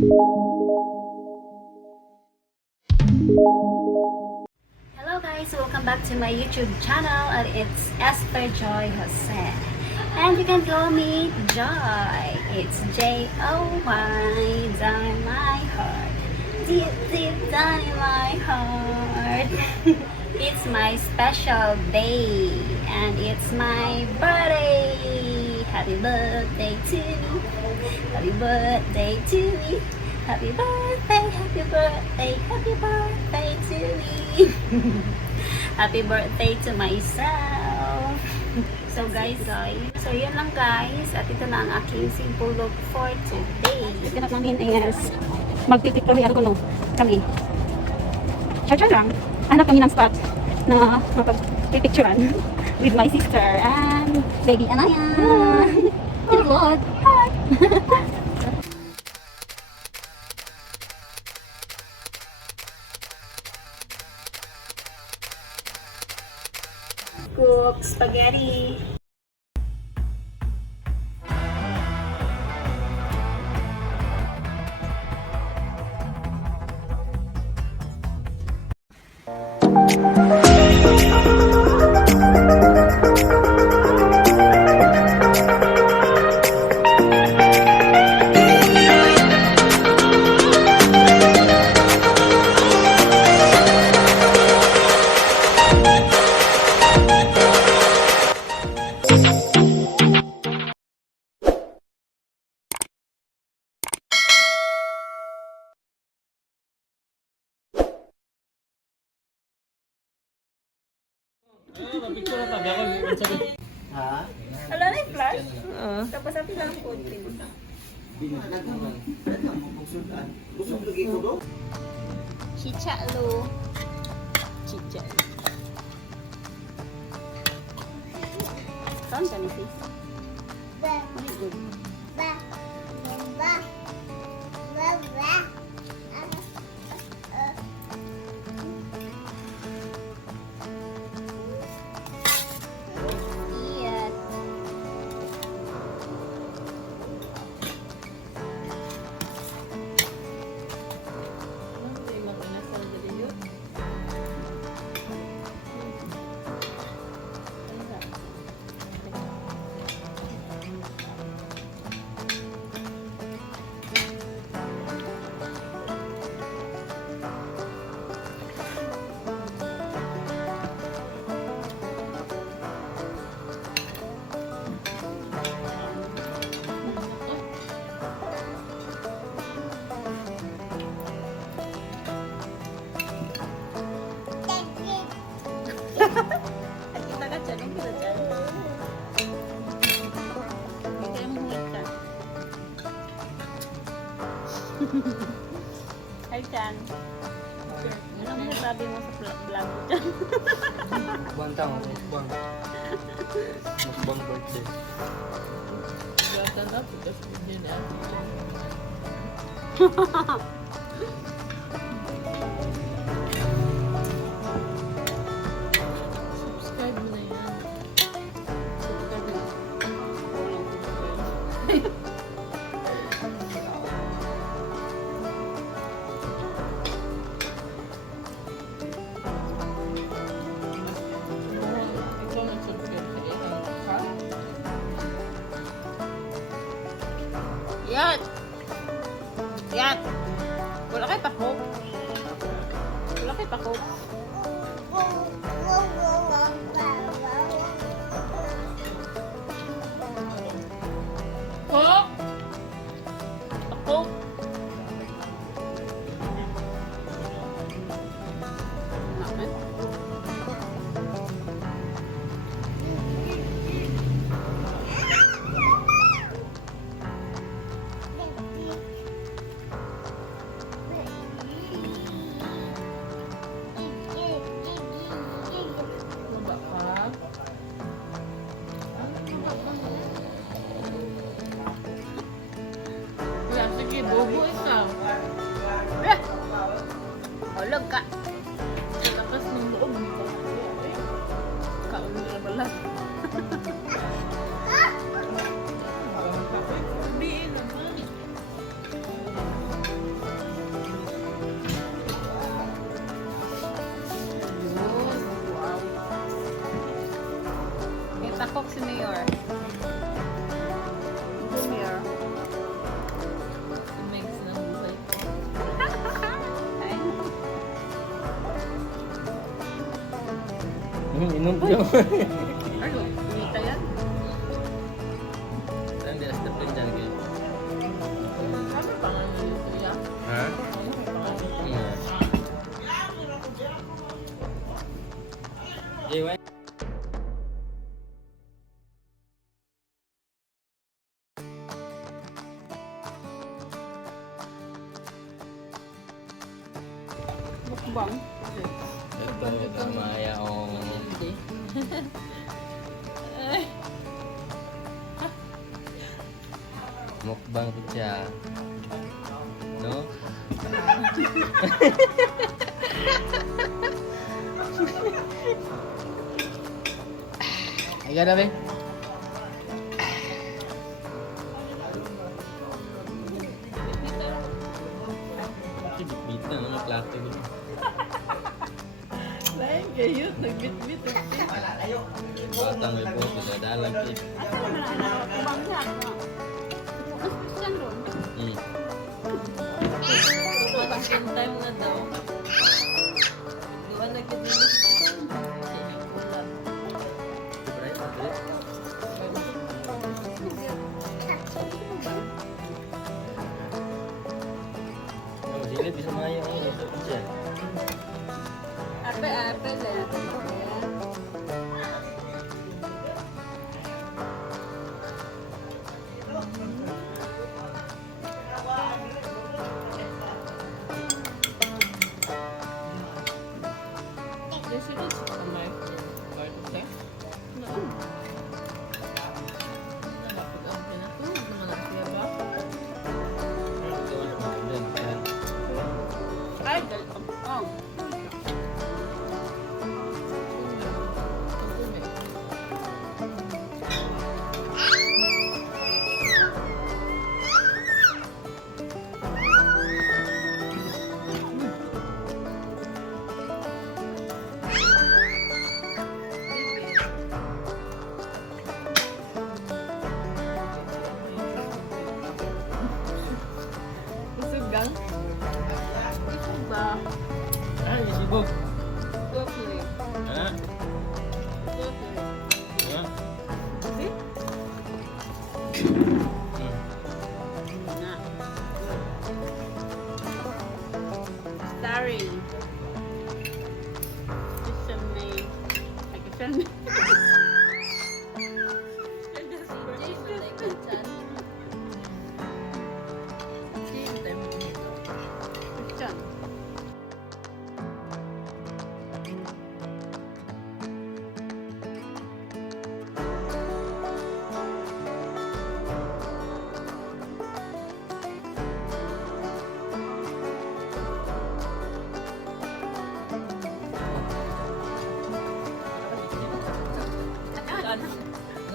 Hello guys, welcome back to my YouTube channel, and it's Esther Joy Jose. And you can call me Joy. It's J-O-Y, down in my heart. Deep, deep down in my heart. It's my special day, and it's my birthday. Happy birthday to me. Happy birthday to me. Happy birthday, happy birthday, happy birthday to me. Happy birthday to myself. So guys, so yun lang guys. At ito na ang aking simple look for today. Ganap namin is magpipictorial kami. Char-char lang. Hanap kami ng spot na mapag-picturean with my sister and baby Anaya. Good Lord. Hi. Cook spaghetti. Ha? Wala na yung flash? Oo. Tapos atin lang po. Chichalo. Chichalo. Saan ka ni sis? Very good. Yes. At kita ka dyan, ang kita dyan. Hindi kayo mahulit ka. Hi, Chan. Ano mo sabi mo sa vlog mo dyan? Mukbang tao, mukbang. Mukbang birthday. Gata na, putas din na. Subscribe mo na yan. Ikaw nag-subscribe sa iyo. Ha? Yat! Yat! Wala kayo pakok. Wala kayo pakok. Pakok! Pakok! Naman. Maba ka? Kuya, sige, bobo ikaw. Olog ka. Sa lakas ng loob mo. Kaon na balat. Hindi naman. Inom yun. Ano? Umita yan? Saan di as tapin dyan kayo? Ano pangalan ni Kuya? Ha? Ano pangalan? Nga. Jay, why? Mukbang? Ito, maya ang Hindi. mukbang ko siya. No? Ay, gana ba? Bit na, ano, plato dito. Lain kayo, nagbit-bit. Batang may po, pinadalag eh. Asa naman ang kubang niya? Mas Christian ron. Tumatang time na daw. Diba nagkidilis? Oh, sila bisa maya ang ito siya. Ape-ape lang. Yes, it is. Am I part of that? No. Napag-ang pinatulog naman ang siya ba? Ito ang magandang yan. Ay, dalawang. Sugang? Isog ba? Ay, isubog. Gokley. Ha? Gokley. Ha? Kasi? Na. Starring. Christian May. Ay, Christian May. Christian.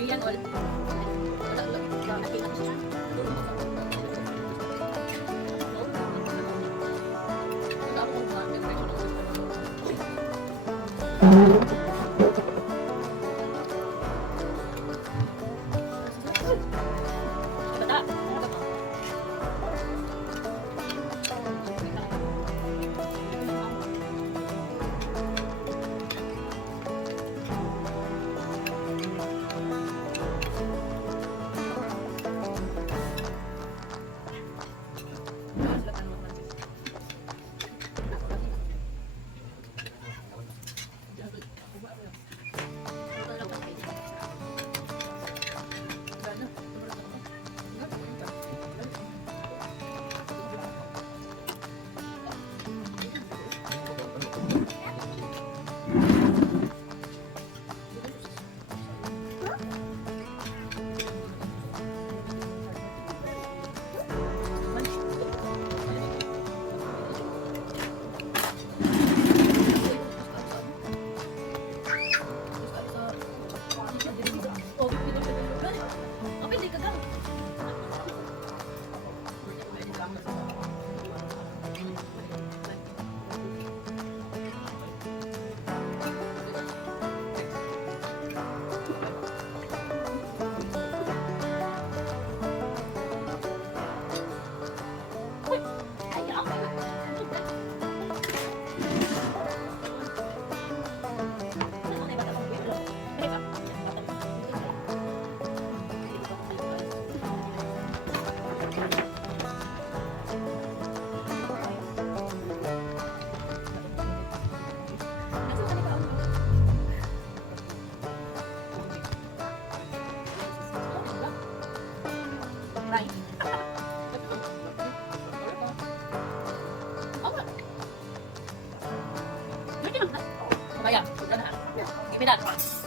Iyan ulit. Pinat.